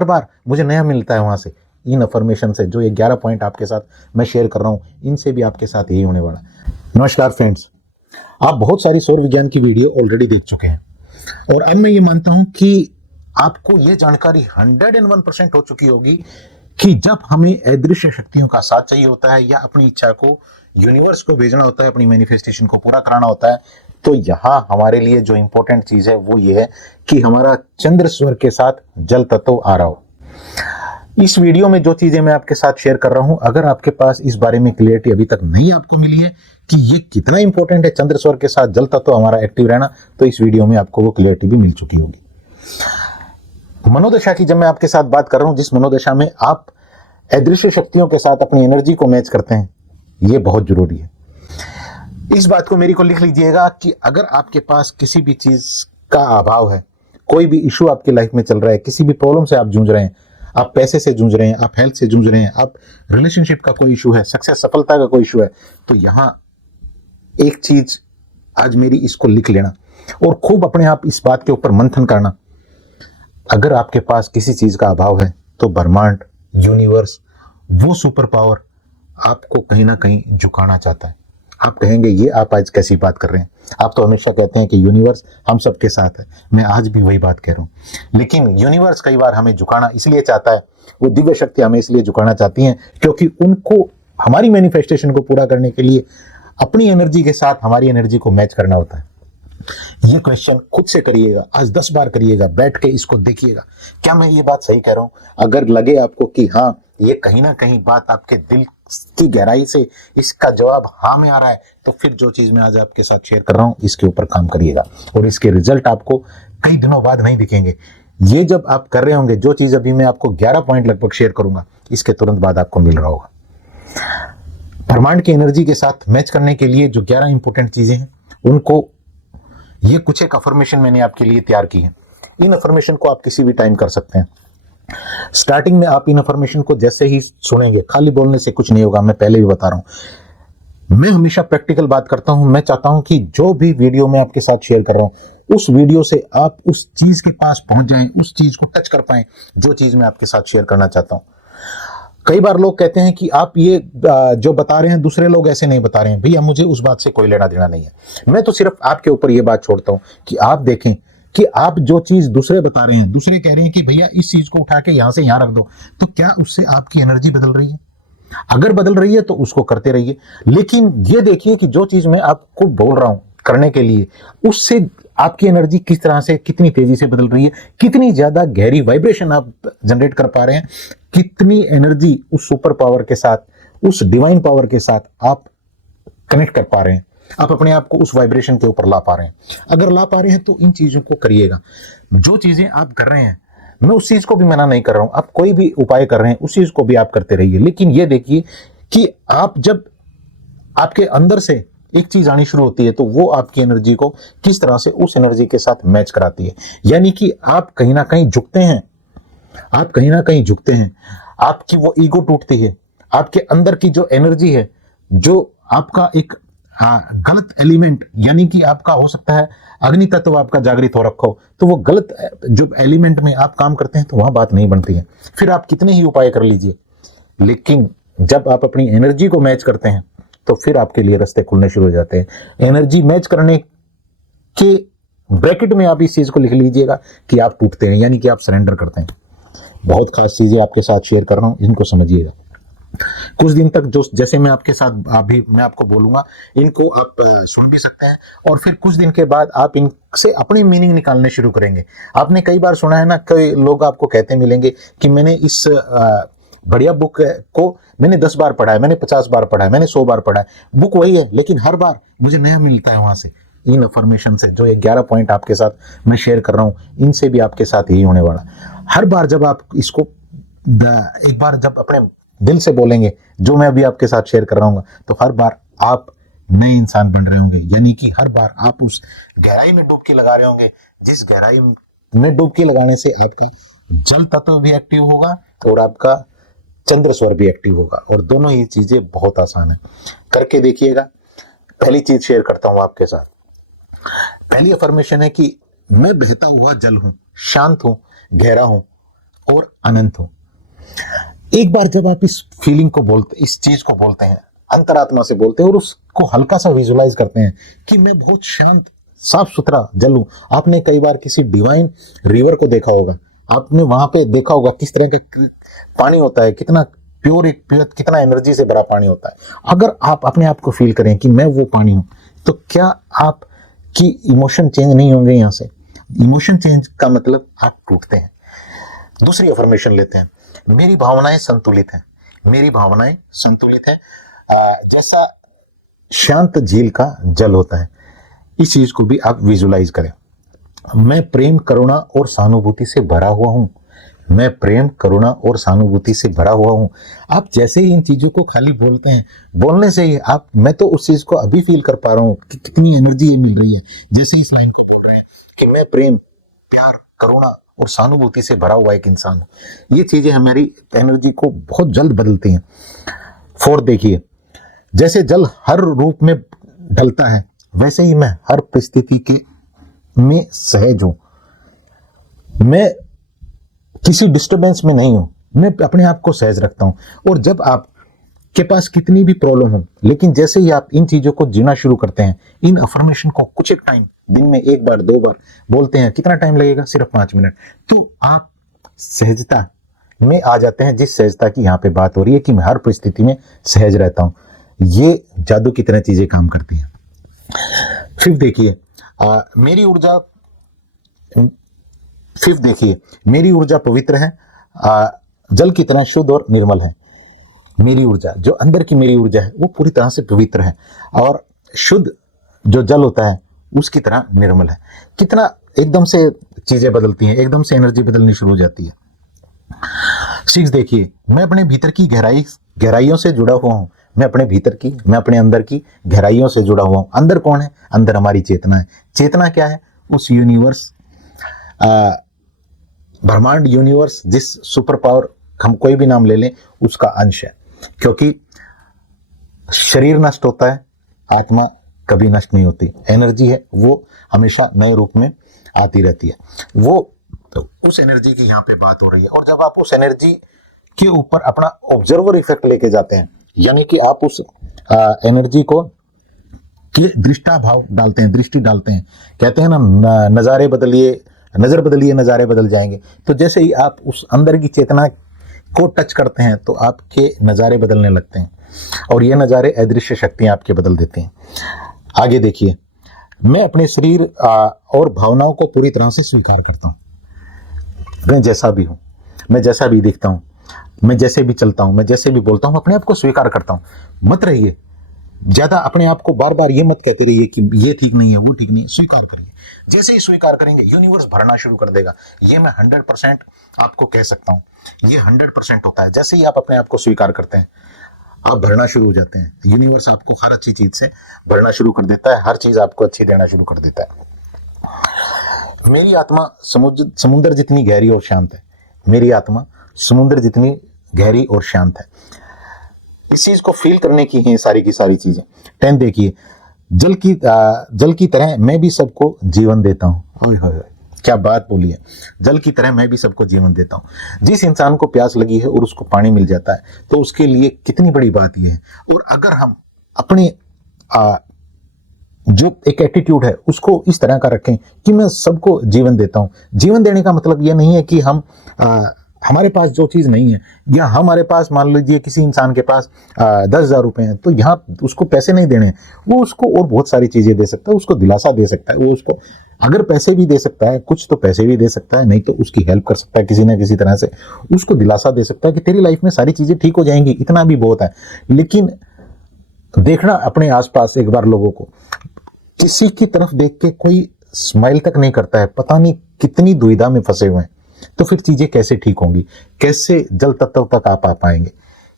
हर बार मुझे नया मिलता है वहां से। इन अफर्मेशन से जो ये 11 पॉइंट आपके साथ मैं शेयर कर रहा हूँ, इनसे भी आपके साथ यही होने वाला है। नमस्कार फ्रेंड्स, आप बहुत सारी सौर विज्ञान की वीडियो ऑलरेडी देख चुके हैं और अब मैं ये मानता हूं कि आपको ये जानकारी 101% हो चुकी होगी कि जब हमें अदृश्य शक्तियों का साथ चाहिए होता है या अपनी इच्छा को यूनिवर्स को भेजना होता है, अपनी मैनिफेस्टेशन को पूरा कराना होता है, तो यहां हमारे लिए जो इंपॉर्टेंट चीज है वो ये है कि हमारा चंद्र स्वर के साथ जल तत्व आ रहा हो। इस वीडियो में जो चीजें मैं आपके साथ शेयर कर रहा हूं, अगर आपके पास इस बारे में क्लियरिटी अभी तक नहीं आपको मिली है कि ये कितना इंपॉर्टेंट है चंद्र स्वर के साथ जल तत्व हमारा एक्टिव रहना, तो इस वीडियो में आपको वो क्लियरिटी भी मिल चुकी होगी। मनोदशा की जब मैं आपके साथ बात कर रहा हूं, जिस मनोदशा में आप अदृश्य शक्तियों के साथ अपनी एनर्जी को मैच करते हैं, ये बहुत जरूरी है। इस बात को मेरे को लिख लीजिएगा कि अगर आपके पास किसी भी चीज का अभाव है, कोई भी इशू आपकी लाइफ में चल रहा है, किसी भी प्रॉब्लम से आप जूझ रहे हैं, आप पैसे से जूझ रहे हैं, आप हेल्थ से जूझ रहे हैं, आप रिलेशनशिप का कोई इशू है, सक्सेस सफलता का कोई इशू है, तो यहां एक चीज आज मेरी इसको लिख लेना और खूब अपने आप इस बात के ऊपर मंथन करना। अगर आपके पास किसी चीज का अभाव है तो ब्रह्मांड, यूनिवर्स, वो सुपर पावर आपको कहीं ना कहीं झुकाना चाहता है। आप कहेंगे ये आप आज कैसी बात कर रहे हैं, आप तो हमेशा कहते हैं कि यूनिवर्स हम सबके साथ है। मैं आज भी वही बात कह रहा हूं, लेकिन यूनिवर्स कई बार हमें झुकाना इसलिए चाहता है, वो दिव्य शक्ति हमें इसलिए झुकाना चाहती हैं क्योंकि उनको हमारी मैनिफेस्टेशन को पूरा करने के लिए अपनी एनर्जी के साथ हमारी एनर्जी को मैच करना होता है। ये क्वेश्चन खुद से करिएगा, आज 10 बार करिएगा, बैठ के इसको देखिएगा, क्या मैं ये बात सही कह रहा हूं। अगर लगे आपको कि हाँ ये कहीं ना कहीं बात आपके दिल की गहराई से इसका जवाब हाँ में आ रहा है, तो फिर जो चीज मैं आज आपके साथ शेयर कर रहा हूं इसके ऊपर काम करिएगा और इसके रिजल्ट आपको कई दिनों बाद नहीं दिखेंगे। ये जब आप कर रहे होंगे, जो चीज अभी मैं आपको 11 पॉइंट लगभग शेयर करूंगा, इसके तुरंत बाद आपको मिल रहा होगा। ब्रह्मांड की एनर्जी के साथ मैच करने के लिए जो 11 इंपॉर्टेंट चीजें हैं, उनको ये कुछ एक अफर्मेशन मैंने आपके लिए तैयार की है। इन अफर्मेशन को आप किसी भी टाइम कर सकते हैं। स्टार्टिंग में आप इन अफर्मेशन को जैसे ही सुनेंगे, खाली बोलने से कुछ नहीं होगा, मैं पहले भी बता रहा हूं। मैं हमेशा प्रैक्टिकल बात करता हूं। मैं चाहता हूं कि जो भी वीडियो मैं आपके साथ शेयर कर रहा हूं, उस वीडियो से आप उस चीज के पास पहुंच जाएं, उस चीज को टच कर पाएं जो चीज मैं आपके साथ शेयर करना चाहता हूं। कई बार लोग कहते हैं कि आप ये जो बता रहे हैं दूसरे लोग ऐसे नहीं बता रहे हैं। भैया मुझे उस बात से कोई लेना देना नहीं है, मैं तो सिर्फ आपके ऊपर ये बात छोड़ता हूं कि आप देखें कि आप जो चीज दूसरे बता रहे हैं, दूसरे कह रहे हैं कि भैया इस चीज को उठा के यहां से यहां रख दो, तो क्या उससे आपकी एनर्जी बदल रही है? अगर बदल रही है तो उसको करते रहिए, लेकिन ये देखिए कि जो चीज मैं आपको बोल रहा हूं करने के लिए, उससे आपकी एनर्जी किस तरह से, कितनी तेजी से बदल रही है, कितनी ज्यादा गहरी वाइब्रेशन आप जनरेट कर पा रहे हैं, कितनी एनर्जी उस सुपर पावर के साथ, उस डिवाइन पावर के साथ आप कनेक्ट कर पा रहे हैं, आप अपने आप को उस वाइब्रेशन के ऊपर ला पा रहे हैं। अगर ला पा रहे हैं तो इन चीजों को करिएगा। जो चीजें आप कर रहे हैं, मैं उस चीज को भी मना नहीं कर रहा हूं, आप कोई भी उपाय कर रहे हैं उस चीज को भी आप करते रहिए, लेकिन ये देखिए कि आप जब आपके अंदर से एक चीज आनी शुरू होती है तो वो आपकी एनर्जी को किस तरह से उस एनर्जी के साथ मैच कराती है। यानी कि आप कहीं ना कहीं झुकते हैं, आप कहीं ना कहीं झुकते हैं, आपकी वो ईगो टूटती है, आपके अंदर की जो एनर्जी है, जो आपका एक गलत एलिमेंट, यानी कि आपका हो सकता है अग्नि तत्व आपका जागृत हो रखा हो, तो वो गलत जो एलिमेंट में आप काम करते हैं तो वहां बात नहीं बनती है। फिर आप कितने ही उपाय कर लीजिए, लेकिन जब आप अपनी एनर्जी को मैच करते हैं तो फिर आपके लिए रास्ते खुलने शुरू हो जाते हैं। एनर्जी मैच करने के ब्रैकेट में आप इस चीज को लिख लीजिएगा कि आप टूटते हैं, यानी कि आप सरेंडर करते हैं। बहुत खास चीजें आपके साथ शेयर कर रहा हूं, इनको समझिएगा। कुछ दिन तक जो जैसे मैं आपके साथ अभी मैं आपको बोलूंगा, इनको आप सुन भी सकते हैं और फिर कुछ दिन के बाद आप इनसे अपनी मीनिंग निकालने शुरू करेंगे। आपने कई बार सुना है ना, कई लोग आपको कहते मिलेंगे कि मैंने इस बढ़िया बुक को मैंने 10 बार पढ़ा है, मैंने 50 बार पढ़ा है, मैंने 100 बार पढ़ा है, बुक वही है लेकिन हर बार मुझे नया मिलता है वहां से। इन अफर्मेशन से जो 11 पॉइंट आपके साथ मैं शेयर कर रहा हूं, इनसे भी आपके साथ यही होने वाला। हर बार जब आप इसको एक बार जब अपने दिल से बोलेंगे, जो मैं अभी आपके साथ शेयर कर रहा हूँ, तो हर बार आप नए इंसान बन रहे होंगे। यानी कि हर बार आप उस गहराई में डुबकी लगा रहे होंगे, जिस गहराई में डुबकी लगाने से आपका जल तत्व भी एक्टिव होगा और आपका चंद्र स्वर भी एक्टिव होगा, और दोनों ही चीजें बहुत आसान है, करके देखिएगा। पहली चीज शेयर करता हूं आपके साथ। पहली अफर्मेशन है कि मैं बहता हुआ जल हूं, शांत हूं, गहरा हूं, और अनंत हूं। एक बार जब आप इस फीलिंग को बोलते, इस चीज को बोलते हैं, अंतरात्मा से बोलते हैं और उसको हल्का सा विजुलाइज करते हैं कि मैं बहुत शांत साफ सुथरा जल हूं। आपने कई बार किसी डिवाइन रिवर को देखा होगा, आपने वहां पे देखा होगा किस तरह का पानी होता है, कितना प्योर, एक प्योर, कितना एनर्जी से भरा पानी होता है। अगर आप अपने आप को फील करें कि मैं वो पानी हूं, तो क्या आपकी इमोशन चेंज नहीं होंगे? यहां से इमोशन चेंज का मतलब आप टूटते हैं। दूसरी अफर्मेशन लेते हैं, मेरी भावनाएं संतुलित हैं। मेरी भावनाएं संतुलित है, जैसा शांत झील का जल होता है। इस चीज को भी आप विजुलाइज करें। मैं प्रेम, करुणा और सहानुभूति से भरा हुआ हूं। मैं प्रेम, करुणा और सहानुभूति से भरा हुआ हूं। आप जैसे ही इन चीजों को खाली बोलते हैं, बोलने से ही आप, मैं तो उस चीज को अभी फील कर पा रहा हूं कि कितनी एनर्जी ये मिल रही है। जैसे इस लाइन को बोल रहे हैं कि मैं प्रेम, प्यार, करुणा और सहानुभूति से भरा हुआ एक इंसान हूं, ये चीजें हमारी एनर्जी को बहुत जल्द बदलती हैं। फोर्थ देखिए, जैसे जल हर रूप में ढलता है, वैसे ही मैं हर परिस्थिति के में सहज हूं। मैं किसी डिस्टरबेंस में नहीं हूं, मैं अपने आप को सहज रखता हूं। और जब आप के पास कितनी भी प्रॉब्लम हो, लेकिन जैसे ही आप इन चीजों को जीना शुरू करते हैं, इन अफर्मेशन को कुछ एक टाइम, दिन में एक बार, 2 बार बोलते हैं, कितना टाइम लगेगा? सिर्फ 5 मिनट, तो आप सहजता में आ जाते हैं। जिस सहजता की यहाँ पे बात हो रही है कि मैं हर परिस्थिति में सहज रहता हूं, ये जादू की तरह चीजें काम करती हैं। फिर देखिए, मेरी ऊर्जा, फिफ्थ देखिए, मेरी ऊर्जा पवित्र है, जल की तरह शुद्ध और निर्मल है। मेरी ऊर्जा, जो अंदर की मेरी ऊर्जा है, वो पूरी तरह से पवित्र है और शुद्ध जो जल होता है उसकी तरह निर्मल है। कितना एकदम से चीजें बदलती हैं, एकदम से एनर्जी बदलनी शुरू हो जाती है। 6 देखिए, मैं अपने भीतर की गहराइयों से जुड़ा हुआ हूं। मैं अपने भीतर की, मैं अपने अंदर की गहराइयों से जुड़ा हुआ हूं। अंदर कौन है? अंदर हमारी चेतना है। चेतना क्या है? उस यूनिवर्स, ब्रह्मांड, यूनिवर्स, जिस सुपर पावर, हम कोई भी नाम ले लें, उसका अंश है। क्योंकि शरीर नष्ट होता है, आत्मा कभी नष्ट नहीं होती। एनर्जी है, वो हमेशा नए रूप में आती रहती है। वो तो उस एनर्जी की यहाँ पे बात हो रही है। और जब आप उस एनर्जी के ऊपर अपना ऑब्जर्वर इफेक्ट लेके जाते हैं, यानी कि आप उस एनर्जी को कि दृष्टा भाव डालते हैं, दृष्टि डालते हैं, कहते हैं ना, नज़ारे बदलिए, नज़र बदलिए, नज़ारे बदल जाएंगे। तो जैसे ही आप उस अंदर की चेतना को टच करते हैं, तो आपके नज़ारे बदलने लगते हैं और ये नज़ारे अदृश्य शक्तियां आपके बदल देती हैं। आगे देखिए, मैं अपने शरीर और भावनाओं को पूरी तरह से स्वीकार करता हूँ। मैं जैसा भी हूँ, मैं जैसा भी दिखता हूँ, मैं जैसे भी चलता हूँ, मैं जैसे भी बोलता हूँ, अपने आप को स्वीकार करता हूँ। मत रहिए ज्यादा अपने आप को बार बार ये मत कहते रहिए कि ये ठीक नहीं है, वो ठीक नहीं है। स्वीकार करिए। जैसे ही स्वीकार करेंगे, यूनिवर्स भरना शुरू कर देगा। ये मैं 100% आपको कह सकता हूँ, ये 100% होता है। जैसे ही आप अपने आप को स्वीकार करते हैं, आप भरना शुरू हो जाते हैं। यूनिवर्स आपको हर अच्छी चीज से भरना शुरू कर देता है, हर चीज आपको अच्छी देना शुरू कर देता है। मेरी आत्मा समुद्र जितनी गहरी और शांत है। मेरी आत्मा समुद्र जितनी गहरी और शांत है। इस चीज को फील करने की है सारी की सारी चीजें। 10 देखिए, जल की तरह मैं भी सबको जीवन देता हूँ। क्या बात बोली है। जल की तरह मैं भी सबको जीवन देता हूँ। जिस इंसान को प्यास लगी है और उसको पानी मिल जाता है, तो उसके लिए कितनी बड़ी बात यह है। और अगर हम अपने जो एक एटीट्यूड है उसको इस तरह का रखें कि मैं सबको जीवन देता हूं। जीवन देने का मतलब यह नहीं है कि हम हमारे पास जो चीज नहीं है, या हमारे पास मान लीजिए किसी इंसान के पास 10,000 रुपए हैं, तो यहाँ उसको पैसे नहीं देने, वो उसको और बहुत सारी चीजें दे सकता है, उसको दिलासा दे सकता है। वो उसको अगर पैसे भी दे सकता है, कुछ तो पैसे भी दे सकता है, नहीं तो उसकी हेल्प कर सकता है किसी ना किसी तरह से, उसको दिलासा दे सकता है कि तेरी लाइफ में सारी चीजें ठीक हो जाएंगी। इतना भी बहुत है। लेकिन देखना अपने आसपास एक बार लोगों को, किसी की तरफ देख के कोई स्माइल तक नहीं करता है, पता नहीं कितनी दुविधा में फंसे हुए हैं। तो फिर चीजें कैसे ठीक होंगी? कैसे जल तत्व तक आप आ पाएंगे?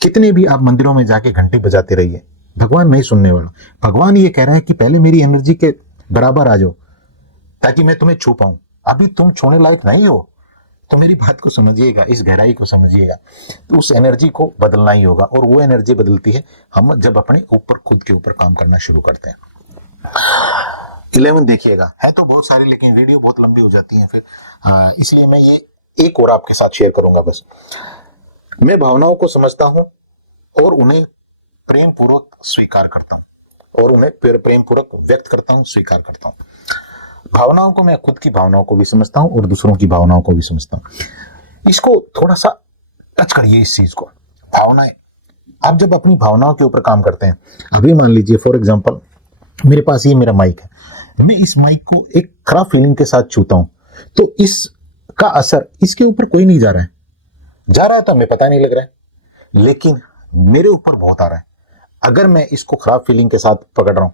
कितने भी आप मंदिरों में जाके घंटी बजाते रहिए, भगवान नहीं सुनने वाला। भगवान ये कह रहा है कि पहले मेरी एनर्जी के बराबर आ जाओ, ताकि मैं तुम्हें छू पाऊं। अभी तुम छूने लायक नहीं हो, तो मेरी बात को समझिएगा, इस गहराई को समझिएगा। तो उस एनर्जी को बदलना ही होगा, और वो एनर्जी बदलती है हम जब अपने ऊपर, खुद के ऊपर काम करना शुरू करते हैं। 11 देखिएगा, है तो बहुत सारी, लेकिन वीडियो बहुत लंबी हो जाती है फिर, इसलिए मैं ये एक और आपके साथ शेयर करूंगा बस। मैं भावनाओं को समझता हूं और उन्हें प्रेम पूर्वक स्वीकार करता हूं और उन्हें प्रेम पूर्वक व्यक्त करता हूं, स्वीकार करता हूं। भावनाओं को, मैं खुद की भावनाओं को भी समझता हूं और दूसरों की भावनाओं को भी समझता हूं। इसको थोड़ा सा टच करिए इस चीज को। भावनाएं, आप जब अपनी भावनाओं के ऊपर काम करते हैं, अभी मान लीजिए फॉर एग्जांपल मेरे पास ये मेरा माइक है, मैं इस माइक को एक खराब फीलिंग के साथ छूता हूं, तो इसका असर इसके ऊपर कोई नहीं जा रहा है, जा रहा है तो हमें पता नहीं लग रहा है, लेकिन मेरे ऊपर बहुत आ रहा है। अगर मैं इसको खराब फीलिंग के साथ पकड़ रहा हूं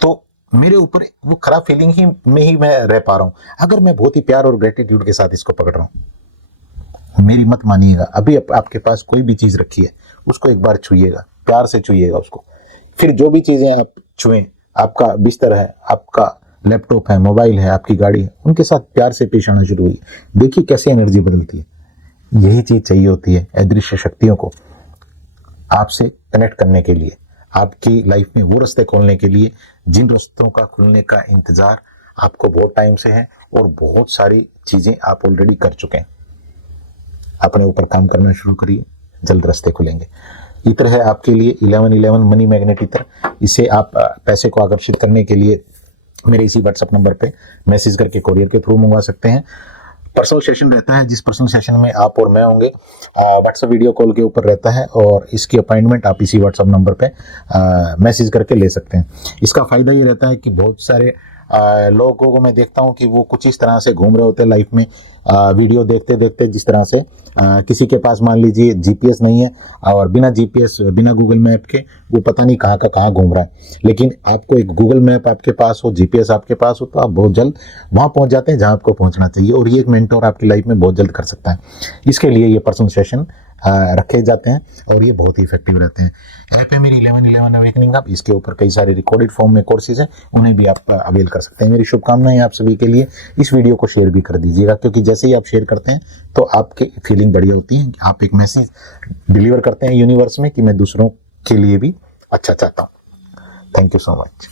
तो मेरे ऊपर वो खराब फीलिंग ही में ही मैं रह पा रहा हूं। अगर मैं बहुत ही प्यार और ग्रेटिट्यूड के साथ इसको पकड़ रहा हूं, मेरी मत मानिएगा, अभी आपके पास कोई भी चीज रखी है उसको एक बार छुइएगा, प्यार से छुइएगा उसको। फिर जो भी चीजें आप छुएं, आपका बिस्तर है, आपका लैपटॉप है, मोबाइल है, आपकी गाड़ी है, उनके साथ प्यार से पेश आना शुरू हुई। देखिए कैसे एनर्जी बदलती है। यही चीज चाहिए होती है अदृश्य शक्तियों को आपसे कनेक्ट करने के लिए, आपकी लाइफ में वो रास्ते खोलने के लिए जिन रास्तों का खुलने का इंतजार आपको बहुत टाइम से है और बहुत सारी चीजें आप ऑलरेडी कर चुके हैं। अपने ऊपर काम करना शुरू करिए, जल्द रास्ते खुलेंगे। इत्र है आपके लिए 1111 मनी मैग्नेट इत्र। इसे आप पैसे को आकर्षित करने के लिए मेरे इसी व्हाट्सएप नंबर पे मैसेज करके कोरियर के थ्रू मंगवा सकते हैं। पर्सनल सेशन रहता है, जिस पर्सनल सेशन में आप और मैं होंगे, व्हाट्सएप वीडियो कॉल के ऊपर रहता है और इसकी अपॉइंटमेंट आप इसी व्हाट्सएप नंबर पे मैसेज करके ले सकते हैं। इसका फ़ायदा ये रहता है कि बहुत सारे लोगों को मैं देखता हूँ कि वो कुछ इस तरह से घूम रहे होते हैं लाइफ में, वीडियो देखते देखते, जिस तरह से किसी के पास मान लीजिए जीपीएस नहीं है और बिना जीपीएस, बिना गूगल मैप के वो पता नहीं कहाँ का कहाँ घूम रहा है, लेकिन आपको एक गूगल मैप आपके पास हो, जीपीएस आपके पास हो, तो आप बहुत जल्द वहाँ पहुँच जाते हैं जहाँ आपको पहुँचना चाहिए। और ये एक मेंटोर आपकी लाइफ में बहुत जल्द कर सकता है। इसके लिए ये पर्सनल सेशन रखे जाते हैं और ये बहुत ही इफेक्टिव रहते हैं। ऐप है मेरी 1111 अवेकनिंग ऐप, इसके ऊपर कई सारे रिकॉर्डेड फॉर्म में कोर्सेज हैं, उन्हें भी आप अवेल कर सकते हैं। मेरी शुभकामनाएं आप सभी के लिए। इस वीडियो को शेयर भी कर दीजिएगा, क्योंकि जैसे ही आप शेयर करते हैं तो आपकी फीलिंग बढ़िया होती है, आप एक मैसेज डिलीवर करते हैं यूनिवर्स में कि मैं दूसरों के लिए भी अच्छा चाहता हूँ। Thank you so much.